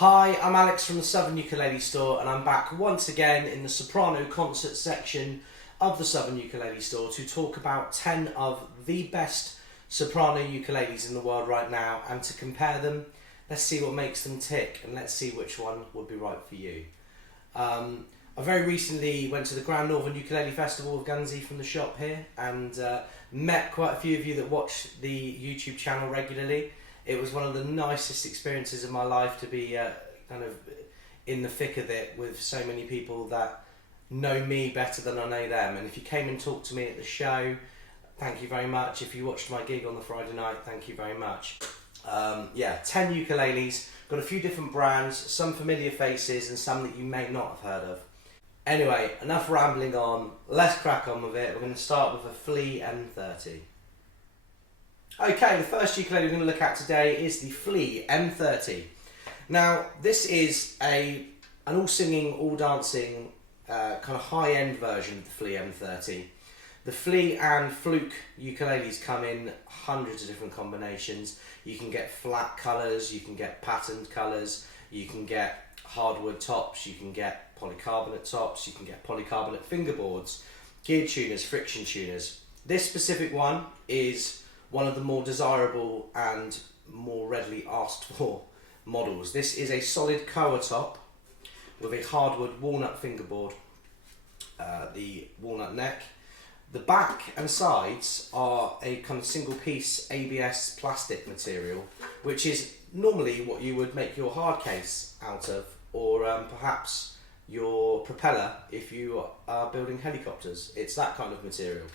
Hi, I'm Alex from the Southern Ukulele Store, and I'm back once again in the Soprano concert section of the Southern Ukulele Store to talk about 10 of the best soprano ukuleles in the world right now, and to compare them. Let's see what makes them tick, and let's see which one would be right for you. I very recently went to the Grand Northern Ukulele Festival with Gunzi from the shop here, and met quite a few of you that watch the YouTube channel regularly. It was one of the nicest experiences of my life to be kind of in the thick of it with so many people that know me better than I know them. And if you came and talked to me at the show, thank you very much. If you watched my gig on the Friday night, thank you very much. 10 ukuleles, got a few different brands, some familiar faces and some that you may not have heard of. Anyway, enough rambling on, let's crack on with it. We're going to start with a Flea M30. Okay, the first ukulele we're going to look at today is the Flea M30. Now, this is an all-singing, all-dancing, kind of high-end version of the Flea M30. The Flea and Fluke ukuleles come in hundreds of different combinations. You can get flat colours, you can get patterned colours, you can get hardwood tops, you can get polycarbonate tops, you can get polycarbonate fingerboards, gear tuners, friction tuners. This specific one is one of the more desirable and more readily asked for models. This is a solid KoAloha top with a hardwood walnut fingerboard, the walnut neck. The back and sides are a kind of single piece ABS plastic material, which is normally what you would make your hard case out of, or perhaps your propeller if you are building helicopters. It's that kind of material.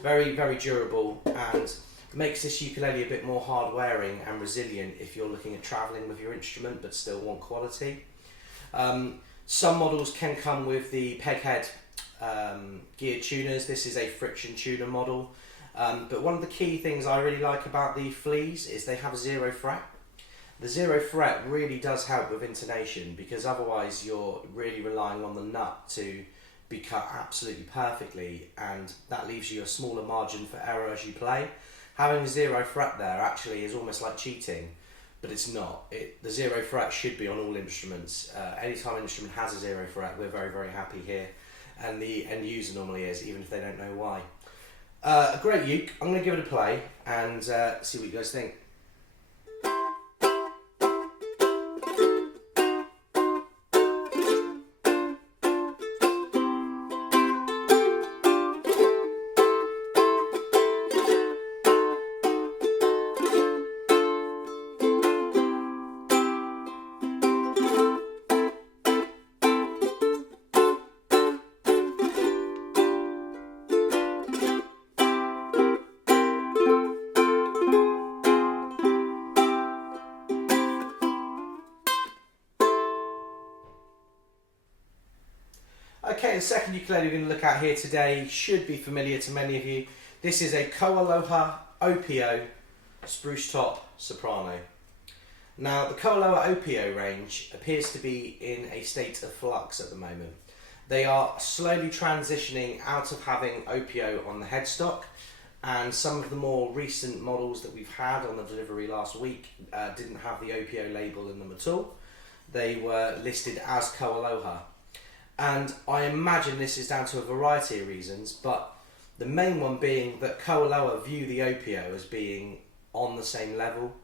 Very, very durable, and makes this ukulele a bit more hard wearing and resilient if you're looking at travelling with your instrument but still want quality. Some models can come with the peghead gear tuners. This is a friction tuner model, but one of the key things I really like about the Fleas is they have a 0 fret. The 0 fret really does help with intonation, because otherwise you're really relying on the nut to be cut absolutely perfectly, and that leaves you a smaller margin for error as you play. Having a 0 fret there actually is almost like cheating, but it's not. The 0 fret should be on all instruments. Anytime an instrument has a 0 fret, we're very, very happy here, and the end user normally is, even if they don't know why. A great uke. I'm going to give it a play and see what you guys think. Okay, the second ukulele we're going to look at here today should be familiar to many of you. This is a KoAloha OPO spruce top soprano. Now, the KoAloha OPO range appears to be in a state of flux at the moment. They are slowly transitioning out of having OPO on the headstock, and some of the more recent models that we've had on the delivery last week didn't have the OPO label in them at all. They were listed as KoAloha. And I imagine this is down to a variety of reasons, but the main one being that KoAloha view the OPO as being on the same level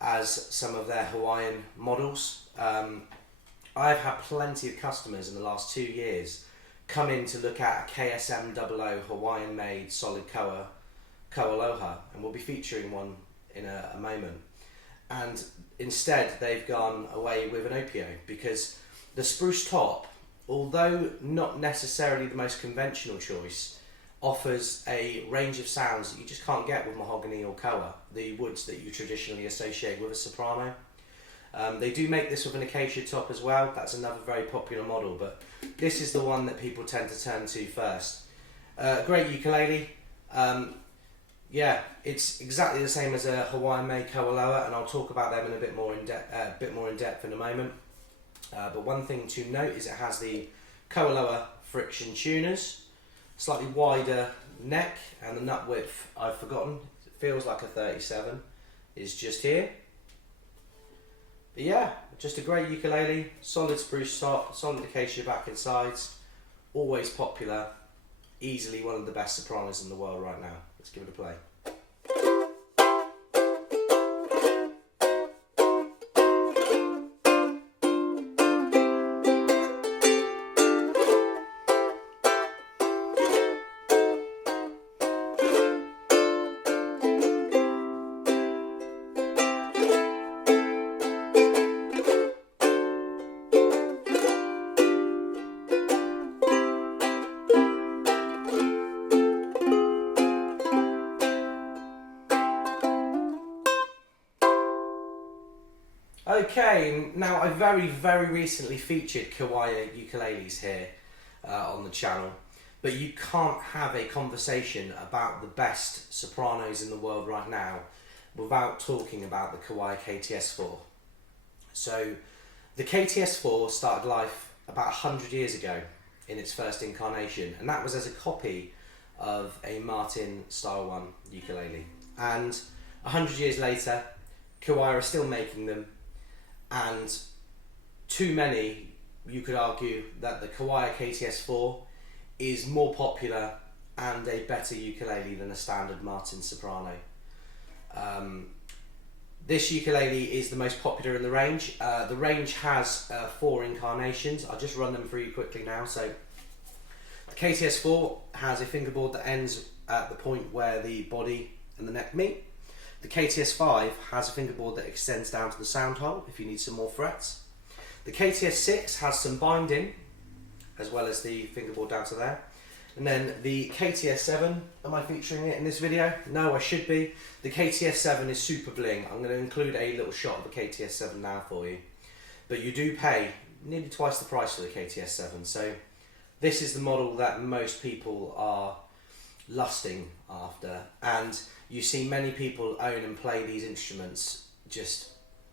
as some of their Hawaiian models. I've had plenty of customers in the last 2 years come in to look at a KSM-00 Hawaiian-made solid KoAloha, and we'll be featuring one in a moment. And instead, they've gone away with an OPO, because the spruce top, although not necessarily the most conventional choice, offers a range of sounds that you just can't get with mahogany or koa, the woods that you traditionally associate with a soprano. They do make this with an acacia top as well. That's another very popular model, but this is the one that people tend to turn to first. Great ukulele. It's exactly the same as a Hawaiian-made KoAloha, and I'll talk about them in a bit more in depth in a moment. But one thing to note is it has the KoAloha friction tuners, slightly wider neck, and the nut width I've forgotten. It feels like a 37. Is just here. But yeah, just a great ukulele, solid spruce top, solid acacia back and sides, always popular, easily one of the best sopranos in the world right now. Let's give it a play. Okay, now I very recently featured Kiwaya ukuleles here on the channel, but you can't have a conversation about the best sopranos in the world right now without talking about the Kiwaya KTS-4. So the KTS-4 started life about 100 years ago in its first incarnation, and that was as a copy of a Martin Style 1 ukulele. And 100 years later, Kiwaya are still making them, and too many, you could argue that the Kiwaya KTS-4 is more popular and a better ukulele than a standard Martin Soprano. This ukulele is the most popular in the range. The range has 4 incarnations. I'll just run them through you quickly now. So the KTS-4 has a fingerboard that ends at the point where the body and the neck meet. The KTS-5 has a fingerboard that extends down to the sound hole if you need some more frets. The KTS-6 has some binding, as well as the fingerboard down to there. And then the KTS-7, am I featuring it in this video? No, I should be. The KTS-7 is super bling. I'm going to include a little shot of the KTS-7 now for you. But you do pay nearly twice the price for the KTS-7. So this is the model that most people are lusting after, and you see many people own and play these instruments just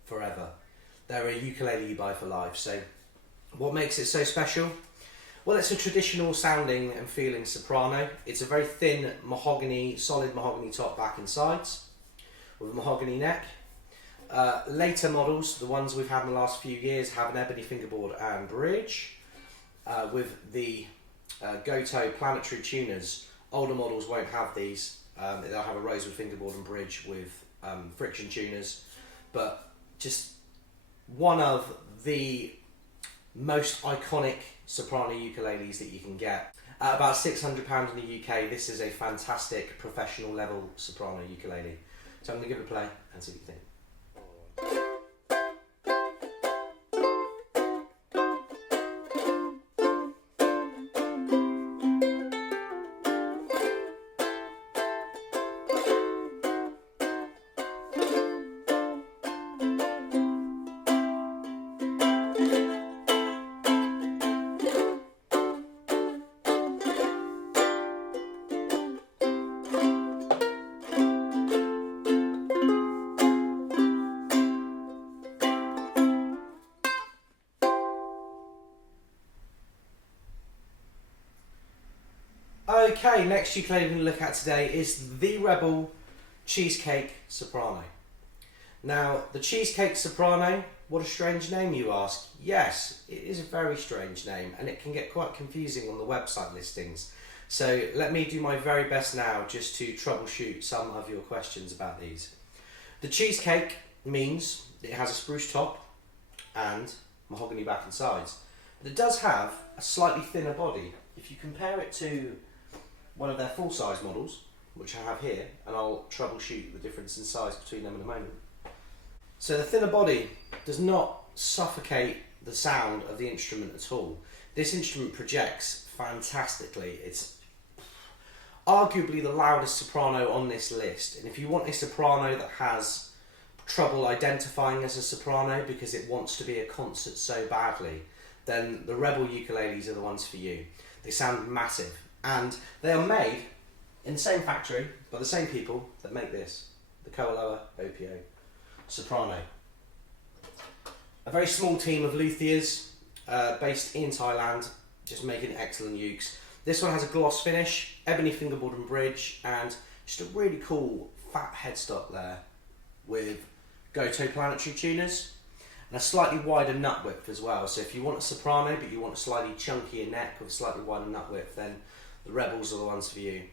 forever. They're a ukulele you buy for life. So what makes it so special? Well, it's a traditional sounding and feeling soprano. It's a very thin mahogany, solid mahogany top, back and sides with a mahogany neck. Later models, the ones we've had in the last few years, have an ebony fingerboard and bridge. With the Goto planetary tuners, older models won't have these. They'll have a rosewood fingerboard and bridge with friction tuners, but just one of the most iconic soprano ukuleles that you can get. At about £600 in the UK, this is a fantastic professional level soprano ukulele. So I'm going to give it a play and see what you think. Okay, next ukulele we're going to look at today is the Rebel Cheesecake Soprano. Now, the Cheesecake Soprano, what a strange name, you ask. Yes, it is a very strange name, and it can get quite confusing on the website listings. So let me do my very best now just to troubleshoot some of your questions about these. The Cheesecake means it has a spruce top and mahogany back and sides, but it does have a slightly thinner body. If you compare it to one of their full-size models, which I have here, and I'll troubleshoot the difference in size between them in a moment. So the thinner body does not suffocate the sound of the instrument at all. This instrument projects fantastically. It's arguably the loudest soprano on this list, and if you want a soprano that has trouble identifying as a soprano because it wants to be a concert so badly, then the Rebel ukuleles are the ones for you. They sound massive, and they are made in the same factory by the same people that make this, the KoAloha OPO Soprano. A very small team of luthiers based in Thailand, just making excellent ukes. This one has a gloss finish, ebony fingerboard and bridge, and just a really cool fat headstock there with Goto planetary tuners. and a slightly wider nut width as well. So if you want a soprano but you want a slightly chunkier neck with a slightly wider nut width, then the Rebels are the ones for you.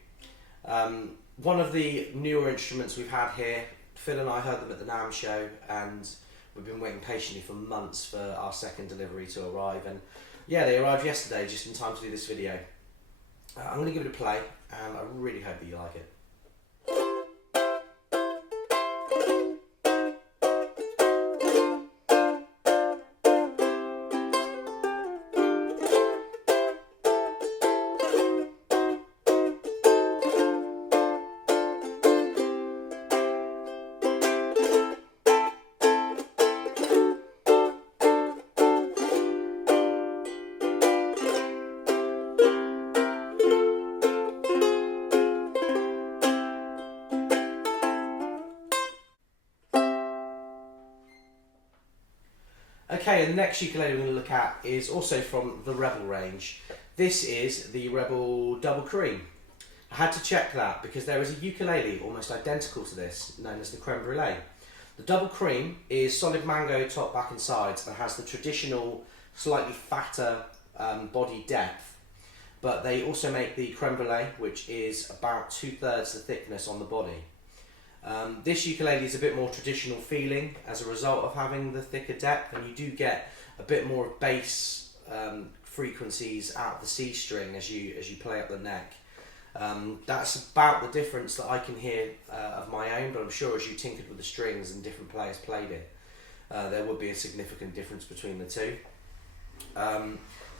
One of the newer instruments we've had here, Phil and I heard them at the NAMM show, and we've been waiting patiently for months for our second delivery to arrive, and yeah, they arrived yesterday just in time to do this video. I'm going to give it a play, and I really hope that you like it. Okay, and the next ukulele we're going to look at is also from the Rebel range. This is the Rebel Double Creme. I had to check that because there is a ukulele almost identical to this, known as the Creme Brulee. The Double Creme is solid mango top, back and sides and has the traditional slightly fatter body depth, but they also make the Creme Brulee, which is about 2/3 the thickness on the body. This ukulele is a bit more traditional feeling as a result of having the thicker depth, and you do get a bit more bass frequencies out of the C string as you play up the neck. That's about the difference that I can hear of my own, but I'm sure as you tinkered with the strings and different players played it, there would be a significant difference between the two.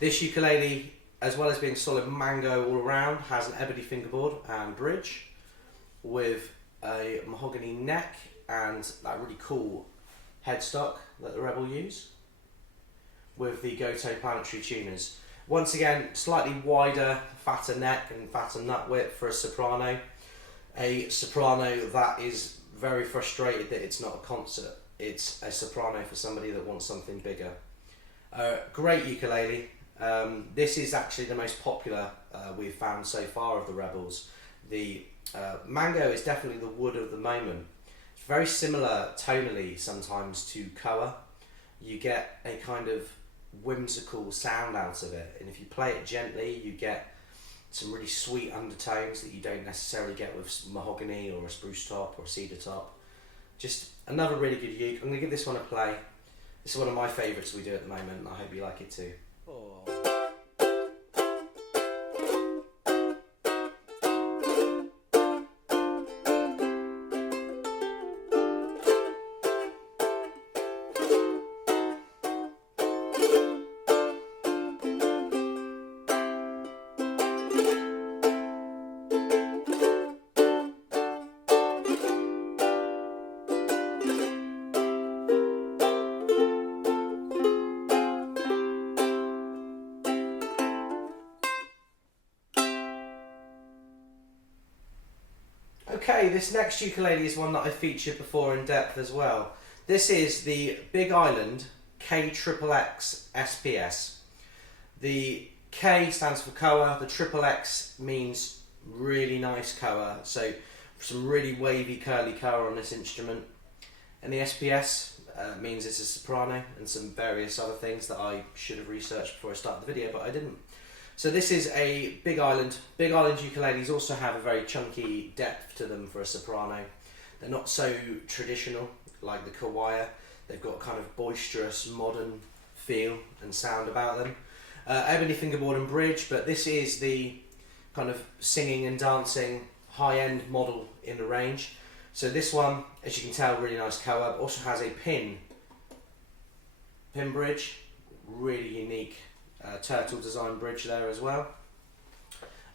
This ukulele, as well as being solid mango all around, has an ebony fingerboard and bridge with a mahogany neck and that really cool headstock that the Rebel use with the Goto planetary tuners. Once again, slightly wider, fatter neck and fatter nut width for a soprano. A soprano that is very frustrated that it's not a concert. It's a soprano for somebody that wants something bigger. Great ukulele. This is actually the most popular we've found so far of the Rebels. The mango is definitely the wood of the moment. It's very similar tonally sometimes to KoAloha. You get a kind of whimsical sound out of it, and if you play it gently you get some really sweet undertones that you don't necessarily get with mahogany or a spruce top or a cedar top. Just another really good uke. I'm going to give this one a play. This is one of my favourites we do at the moment, and I hope you like it too. Okay, this next ukulele is one that I featured before in depth as well. This is the Big Island KXXS. The K stands for KoAloha, the XXX means really nice KoAloha, so some really wavy curly KoAloha on this instrument. And the SPS means it's a soprano and some various other things that I should have researched before I started the video, but I didn't. So this is a Big Island. Big Island ukuleles also have a very chunky depth to them for a soprano. They're not so traditional like the Kiwaya. They've got kind of boisterous, modern feel and sound about them. Ebony fingerboard and bridge, but this is the kind of singing and dancing high-end model in the range. So this one, as you can tell, really nice KoAloha, also has a pin bridge, really unique turtle design bridge there as well.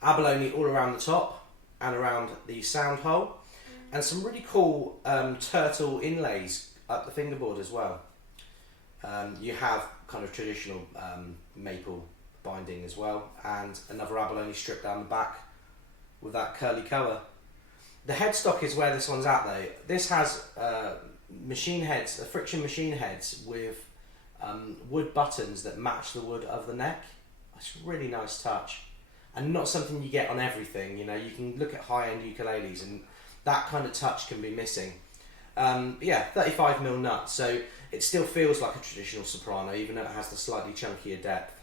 Abalone all around the top and around the sound hole, and some really cool turtle inlays up the fingerboard as well. You have kind of traditional maple binding as well, and another abalone strip down the back with that curly KoAloha. The headstock is where this one's at though. This has machine heads, friction machine heads with wood buttons that match the wood of the neck. It's a really nice touch, and not something you get on everything. You know, you can look at high-end ukuleles and that kind of touch can be missing. Yeah, 35mm nut, so it still feels like a traditional soprano, even though it has the slightly chunkier depth.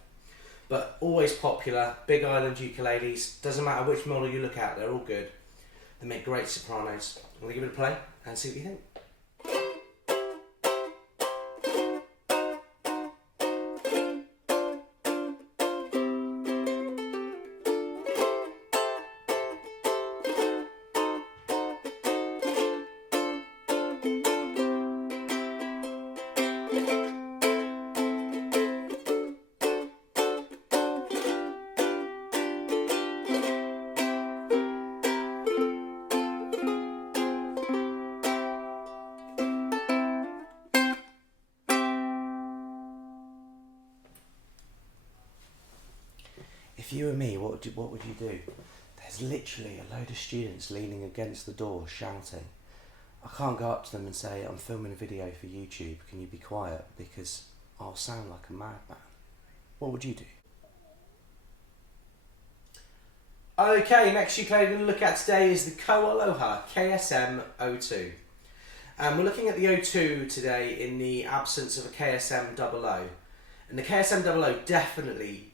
But always popular, big island ukuleles, doesn't matter which model you look at, they're all good. They make great sopranos. I'm going to give it a play and see what you think. If you were me, what would you do? There's literally a load of students leaning against the door shouting. I can't go up to them and say, I'm filming a video for YouTube, can you be quiet? Because I'll sound like a madman. What would you do? Okay, next ukulele we're going to look at today is the KoAloha KSM-02. And we're looking at the 02 today in the absence of a KSM-00. And the KSM-00 definitely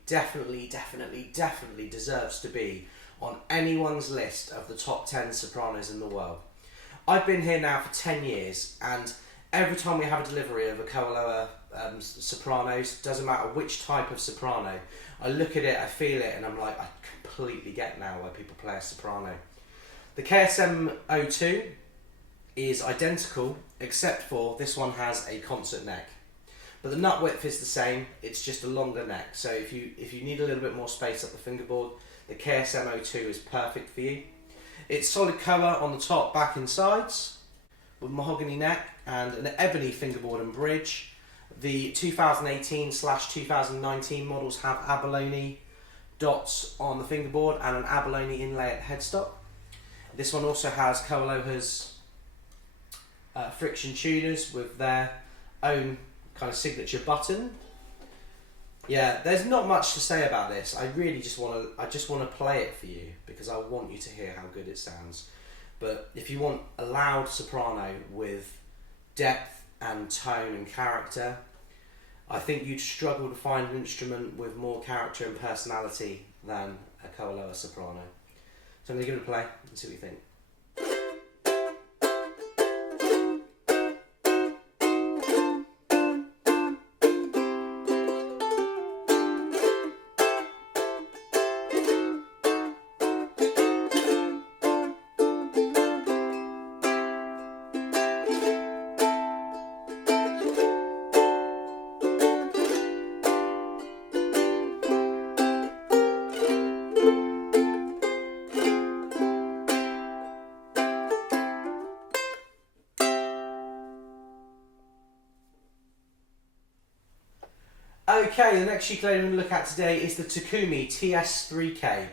deserves to be on anyone's list of the top 10 sopranos in the world. I've been here now for 10 years, and every time we have a delivery of a KoAloha sopranos, doesn't matter which type of soprano, I look at it, I feel it, and I'm like, I completely get now why people play a soprano. The KSM-02 is identical, except for this one has a concert neck. But the nut width is the same, it's just a longer neck. So if you need a little bit more space up the fingerboard, the KSM-02 is perfect for you. It's solid cover on the top, back and sides, with mahogany neck and an ebony fingerboard and bridge. The 2018/2019 models have abalone dots on the fingerboard and an abalone inlay at headstock. This one also has KoAloha's friction tuners with their own kind of signature button. Yeah, there's not much to say about this. I really just want to play it for you because I want you to hear how good it sounds. But if you want a loud soprano with depth and tone and character, I think you'd struggle to find an instrument with more character and personality than a KoAloha soprano. So I'm going to give it a play and see what you think. Okay, the next ukulele we're going to look at today is the Takumi TS3K.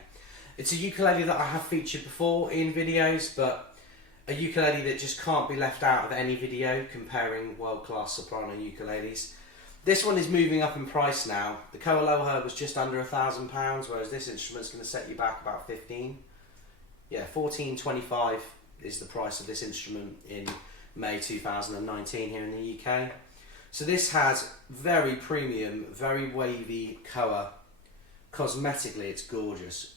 It's a ukulele that I have featured before in videos, but a ukulele that just can't be left out of any video comparing world-class soprano ukuleles. This one is moving up in price now. The KoAloha was just under £1,000, whereas this instrument's going to set you back about 15. Yeah, $14.25 is the price of this instrument in May 2019 here in the UK. So this has very premium, very wavy Koa. Cosmetically, it's gorgeous.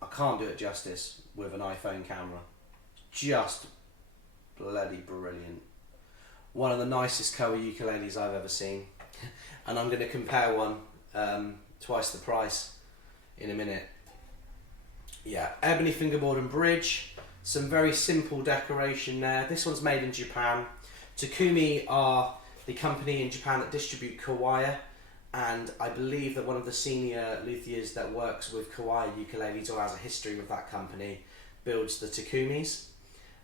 I can't do it justice with an iPhone camera. Just bloody brilliant. One of the nicest Koa ukuleles I've ever seen. And I'm going to compare one twice the price in a minute. Yeah, ebony fingerboard and bridge. Some very simple decoration there. This one's made in Japan. Takumi are the company in Japan that distribute Kiwaya, and I believe that one of the senior luthiers that works with Kiwaya ukuleles or has a history with that company builds the Takumis,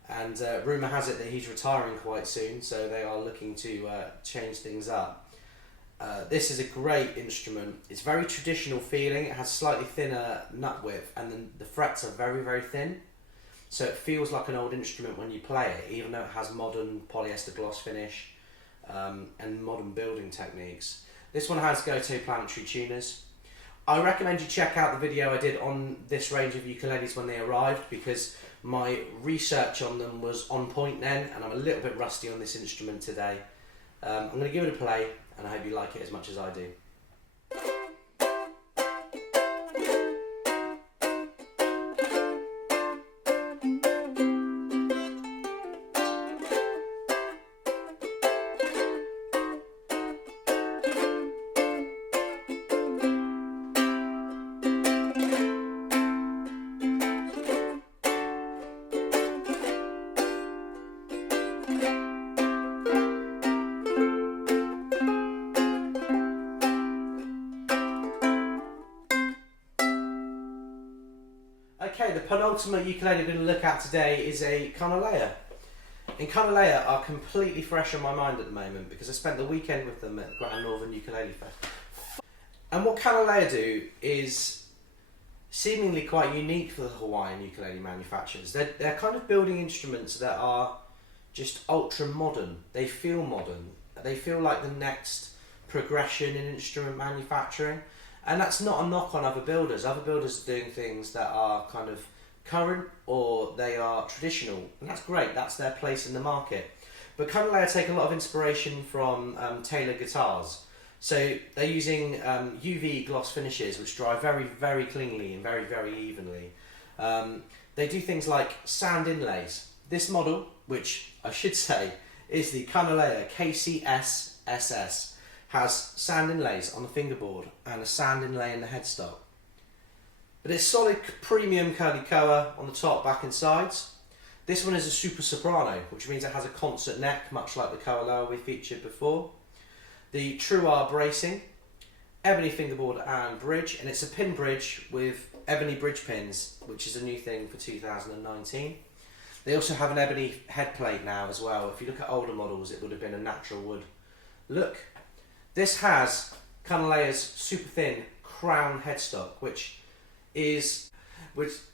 and rumour has it that he's retiring quite soon, so they are looking to change things up. This is a great instrument. It's very traditional feeling. It has slightly thinner nut width, and then the frets are very thin, so it feels like an old instrument when you play it, even though it has modern polyester gloss finish and modern building techniques. This one has Goto planetary tuners. I recommend you check out the video I did on this range of ukuleles when they arrived, because my research on them was on point then, and I'm a little bit rusty on this instrument today. I'm going to give it a play, and I hope you like it as much as I do. Okay, the penultimate ukulele we're going to look at today is a Kanile'a. And Kanile'a are completely fresh on my mind at the moment because I spent the weekend with them at the Grand Northern Ukulele Fest. And what Kanile'a do is seemingly quite unique for the Hawaiian ukulele manufacturers. They're kind of building instruments that are just ultra modern. They feel modern. They feel like the next progression in instrument manufacturing. And that's not a knock on other builders. Other builders are doing things that are kind of current or they are traditional. And that's great. That's their place in the market. But Kanile'a take a lot of inspiration from Taylor guitars. So they're using UV gloss finishes which dry very, very cleanly and very, very evenly. They do things like sand inlays. This model, which I should say is the Kanile'a KCS-SS, has sand inlays on the fingerboard and a sand inlay in the headstock. But it's solid premium curly koa on the top, back and sides. This one is a super soprano, which means it has a concert neck, much like the KoAloha we featured before. The true R bracing, ebony fingerboard and bridge, and it's a pin bridge with ebony bridge pins, which is a new thing for 2019. They also have an ebony head plate now as well. If you look at older models, it would have been a natural wood look. This has Kanile'a's super thin crown headstock, which the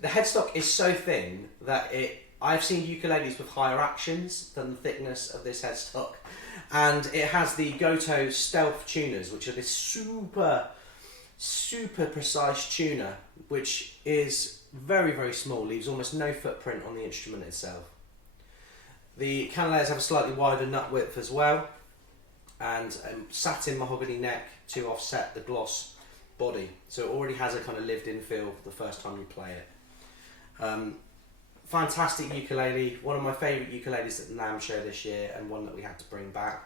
headstock is so thin that I've seen ukuleles with higher actions than the thickness of this headstock, and it has the Goto stealth tuners, which are this super precise tuner, which is very, very small, leaves almost no footprint on the instrument itself. The Kanile'as have a slightly wider nut width as well, and satin mahogany neck to offset the gloss body, so it already has a kind of lived-in feel the first time you play it. Fantastic ukulele, one of my favourite ukuleles at the NAMM show this year, and one that we had to bring back.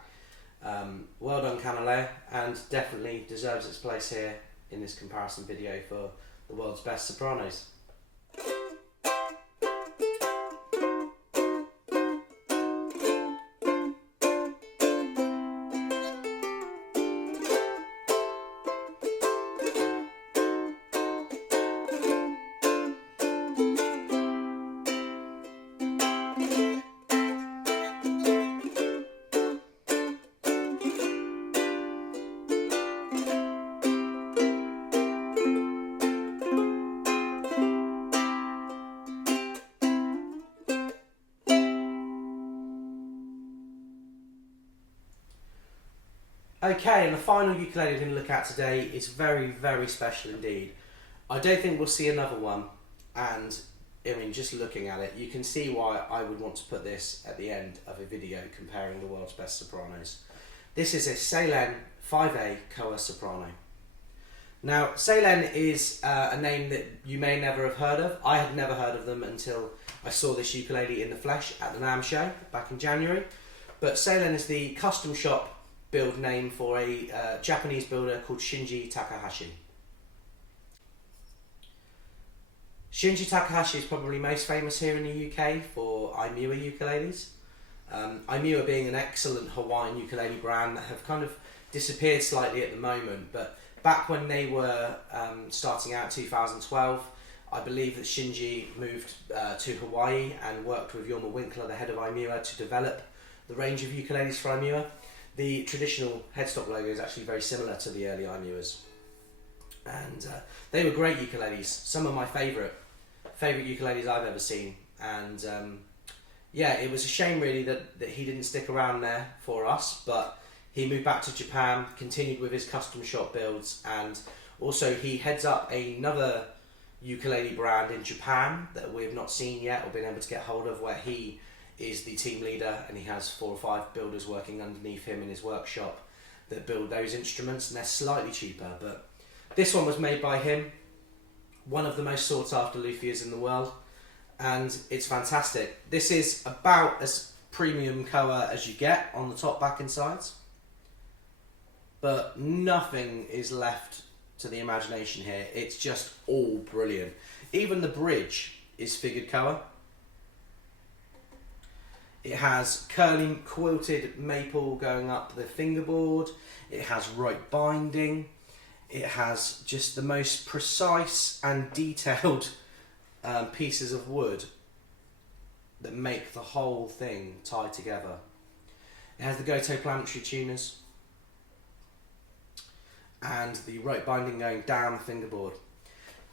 Well done Kanile'a, and definitely deserves its place here in this comparison video for the world's best sopranos. Okay, and the final ukulele we're going to look at today is very, very special indeed. I don't think we'll see another one, and I mean, just looking at it, you can see why I would want to put this at the end of a video comparing the world's best sopranos. This is a Seilen 5A koa soprano. Now, Seilen is a name that you may never have heard of. I had never heard of them until I saw this ukulele in the flesh at the NAMM show back in January. But Seilen is the custom shop build name for a Japanese builder called Shinji Takahashi. Shinji Takahashi is probably most famous here in the UK for Aimiwa ukuleles. Aimiwa being an excellent Hawaiian ukulele brand that have kind of disappeared slightly at the moment, but back when they were starting out 2012, I believe that Shinji moved to Hawaii and worked with Jorma Winkler, the head of Aimiwa, to develop the range of ukuleles for Aimiwa. The traditional headstock logo is actually very similar to the early Aimiwas. And they were great ukuleles, some of my favourite ukuleles I've ever seen. And yeah, it was a shame really that he didn't stick around there for us, but he moved back to Japan, continued with his custom shop builds, and also he heads up another ukulele brand in Japan that we have not seen yet or been able to get hold of, where he is the team leader and he has 4 or 5 builders working underneath him in his workshop that build those instruments, and they're slightly cheaper, but this one was made by him, one of the most sought after luthiers in the world, and it's fantastic. This is about as premium koa as you get on the top, back and sides, but nothing is left to the imagination here. It's just all brilliant. Even the bridge is figured koa. It has curling quilted maple going up the fingerboard. It has rope binding. It has just the most precise and detailed pieces of wood that make the whole thing tie together. It has the Goto planetary tuners and the rope binding going down the fingerboard.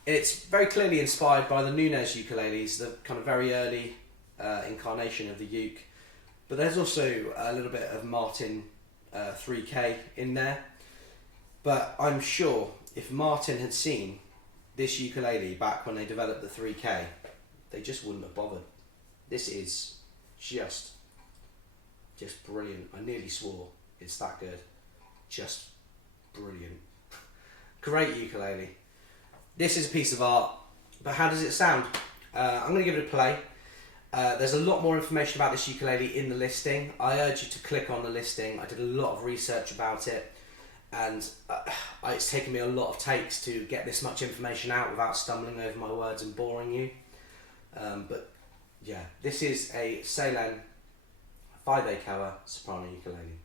It's very clearly inspired by the Nunez ukuleles, the kind of very early incarnation of the uke, but there's also a little bit of Martin 3K in there. But I'm sure if Martin had seen this ukulele back when they developed the 3K, they just wouldn't have bothered. This is just brilliant. I nearly swore, it's that good. Just brilliant. Great ukulele. This is a piece of art, but how does it sound? I'm going to give it a play. There's a lot more information about this ukulele in the listing. I urge you to click on the listing. I did a lot of research about it, and it's taken me a lot of takes to get this much information out without stumbling over my words and boring you. But yeah, this is a Seilen 5A koa soprano ukulele.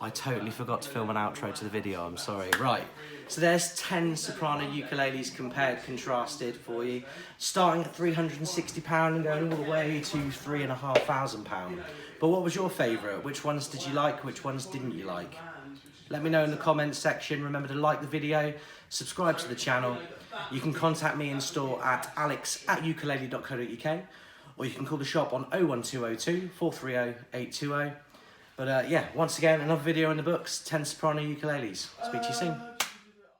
I totally forgot to film an outro to the video, I'm sorry. Right, so there's 10 soprano ukuleles compared, contrasted for you, starting at £360 and going all the way to £3,500. But what was your favourite? Which ones did you like? Which ones didn't you like? Let me know in the comments section. Remember to like the video, subscribe to the channel. You can contact me in store at alex@ukulele.co.uk, or you can call the shop on 01202 430 820. But yeah, once again, another video in the books, 10 soprano ukuleles. Speak to you soon.